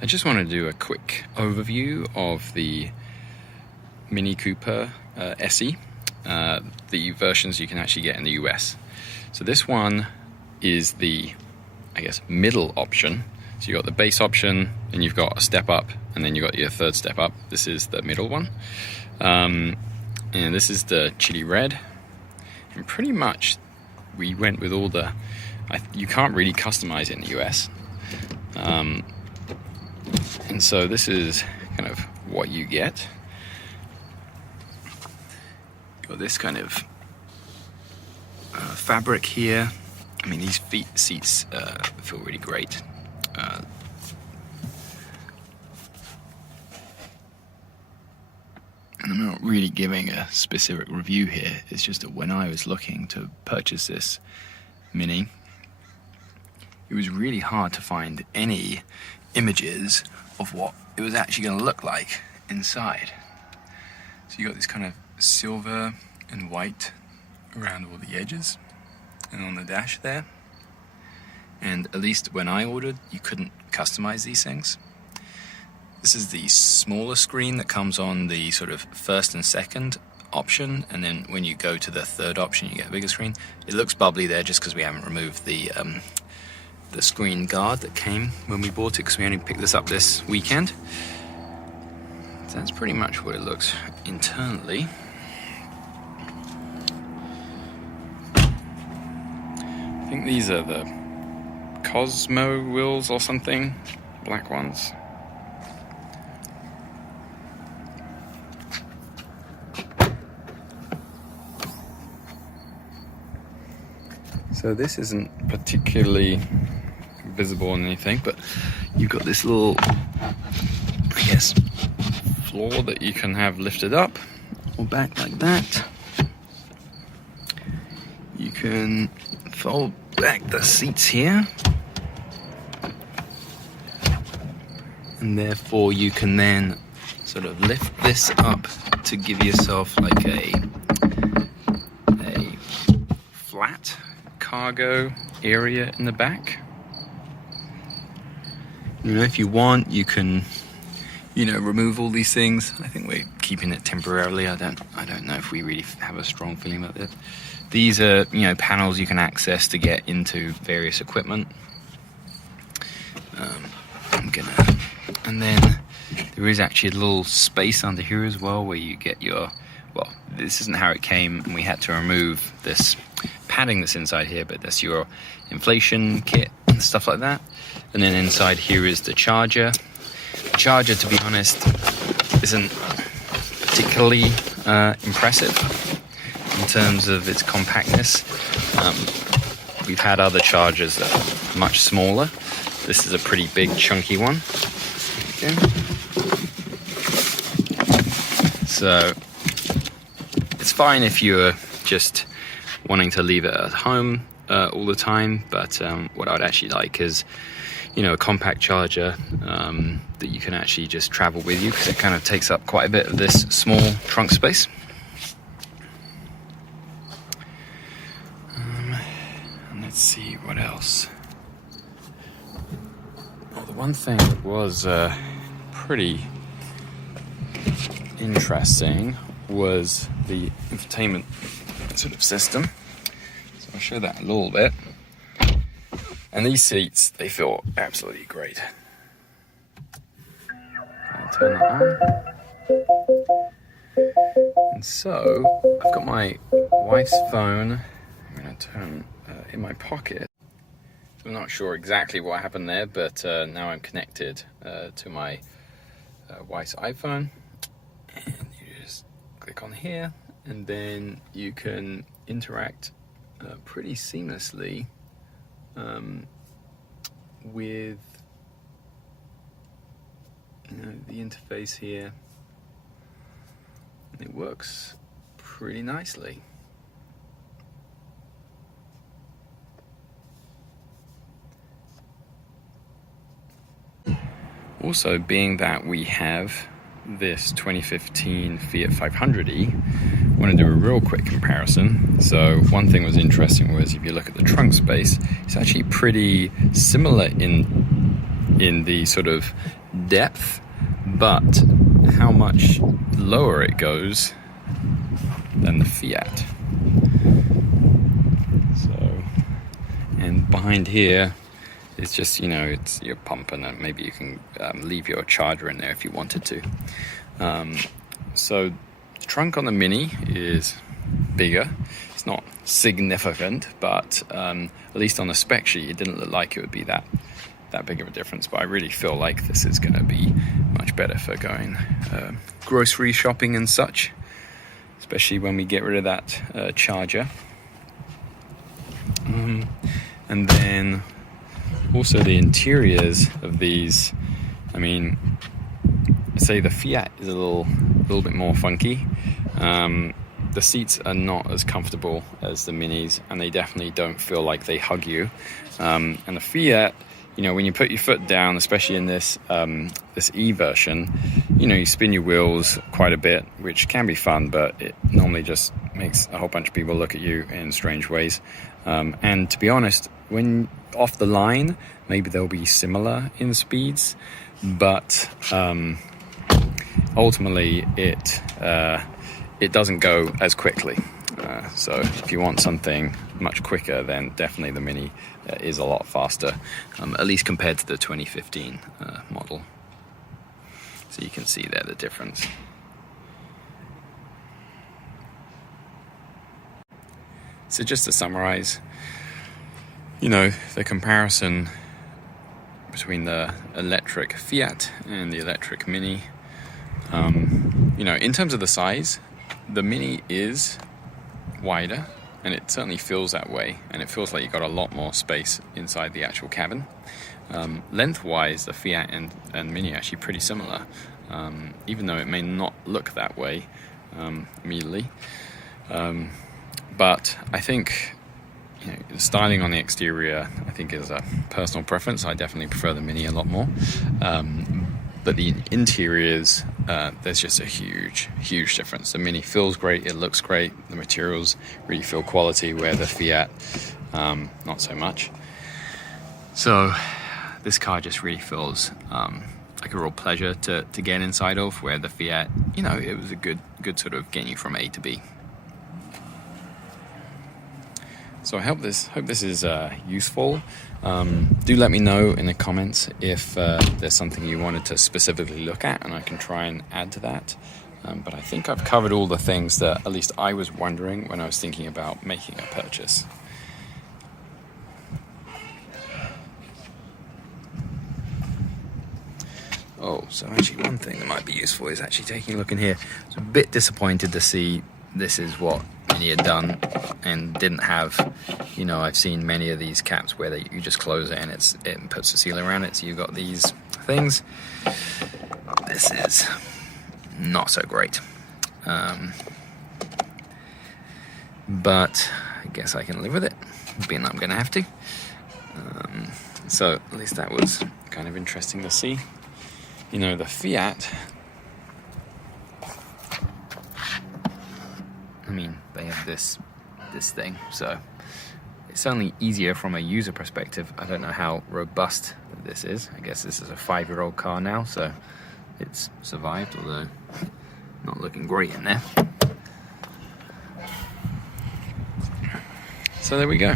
I just want to do a quick overview of the Mini Cooper SE, the versions you can actually get in the US. So this one is the, I guess, middle option. So you've got the base option, and you've got a step up, and then you've got your third step up. This is the middle one. And this is the Chilli Red. And pretty much we went with all the, you can't really customize it in the US. And so this is kind of what you get. You've got this kind of fabric here. I mean, these seats feel really great. And I'm not really giving a specific review here. It's just that when I was looking to purchase this Mini, it was really hard to find any images of what it was actually going to look like inside. So you got this kind of silver and white around all the edges and on the dash there. And at least when I ordered, you couldn't customize these things. This is the smaller screen that comes on the sort of first and second option, and then when you go to the third option, you get a bigger screen. It looks bubbly there just because we haven't removed the screen guard that came when we bought it, because we only picked this up this weekend. So that's pretty much what it looks internally. I think these are the Cosmo wheels or something, black ones. So this isn't particularly visible on anything, but you've got this little, I guess, floor that you can have lifted up or back like that. You can fold back the seats here, and therefore you can then sort of lift this up to give yourself like a flat cargo area in the back. You know, if you want, you can, you know, remove all these things. I think we're keeping it temporarily. I don't know if we really have a strong feeling about it. These are, you know, panels you can access to get into various equipment. And then there is actually a little space under here as well where you get your, well, this isn't how it came, and we had to remove this padding that's inside here, but that's your inflation kit and stuff like that. And then inside here is the charger. The charger, to be honest, isn't particularly impressive in terms of its compactness. We've had other chargers that are much smaller. This is a pretty big, chunky one. Okay. So it's fine if you're just wanting to leave it at home all the time, but what I would actually like is, you know, a compact charger that you can actually just travel with you, because it kind of takes up quite a bit of this small trunk space. And let's see what else. Well, the one thing that was pretty interesting was the infotainment sort of system. So I'll show that a little bit. And these seats, they feel absolutely great. I'll turn that on. And so I've got my wife's phone. I'm going to turn in my pocket. I'm not sure exactly what happened there, but now I'm connected to my wife's iPhone. And you just click on here, and then you can interact pretty seamlessly with, you know, the interface here. And it works pretty nicely. Also, being that we have this 2015 Fiat 500e, I want to do a real quick comparison. So one thing was interesting was, if you look at the trunk space, it's actually pretty similar in the sort of depth, but how much lower it goes than the Fiat. So, and behind here is just, it's your pump, and then maybe you can leave your charger in there if you wanted to. So the trunk on the Mini is bigger. It's not significant, but at least on the spec sheet, it didn't look like it would be that big of a difference. But I really feel like this is going to be much better for going grocery shopping and such, especially when we get rid of that charger. And then also the interiors of these, I mean, say the Fiat is a little bit more funky. The seats are not as comfortable as the Minis, and they definitely don't feel like they hug you. And the Fiat, when you put your foot down, especially in this E version, you spin your wheels quite a bit, which can be fun, but it normally just makes a whole bunch of people look at you in strange ways. And to be honest, when off the line, maybe they'll be similar in speeds, but ultimately it doesn't go as quickly. So if you want something much quicker, then definitely the Mini is a lot faster, at least compared to the 2015 model. So you can see there the difference. So just to summarize, the comparison between the electric Fiat and the electric Mini, in terms of the size, the Mini is wider, and it certainly feels that way, and it feels like you've got a lot more space inside the actual cabin. Lengthwise, the Fiat and Mini are actually pretty similar, even though it may not look that way immediately. But I think the styling on the exterior, I think, is a personal preference. I definitely prefer the Mini a lot more. But the interiors, there's just a huge difference. The Mini feels great, it looks great, the materials really feel quality, where the Fiat, not so much. So this car just really feels like a real pleasure to get inside of, where the Fiat, it was a good sort of getting you from A to B. So I hope this is useful. Do let me know in the comments if there's something you wanted to specifically look at, and I can try and add to that. But I think I've covered all the things that at least I was wondering when I was thinking about making a purchase. Oh, so actually one thing that might be useful is actually taking a look in here. I was a bit disappointed to see this is what Mini had done and didn't have, I've seen many of these caps where you just close it and it puts the seal around it, so you've got these things. This is not so great. But I guess I can live with it, being that I'm going to have to. So at least that was kind of interesting to see. The Fiat, I mean, they have this thing, so it's certainly easier from a user perspective. I don't know how robust this is. I guess this is a 5-year-old car now, so it's survived, although not looking great in there. So there we go.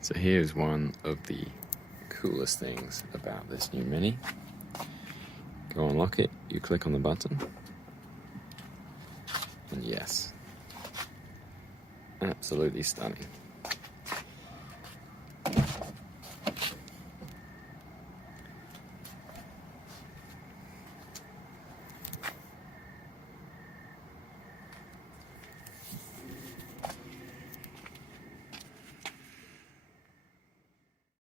So here's one of the coolest things about this new Mini. Go unlock it, you click on the button, and yes, absolutely stunning.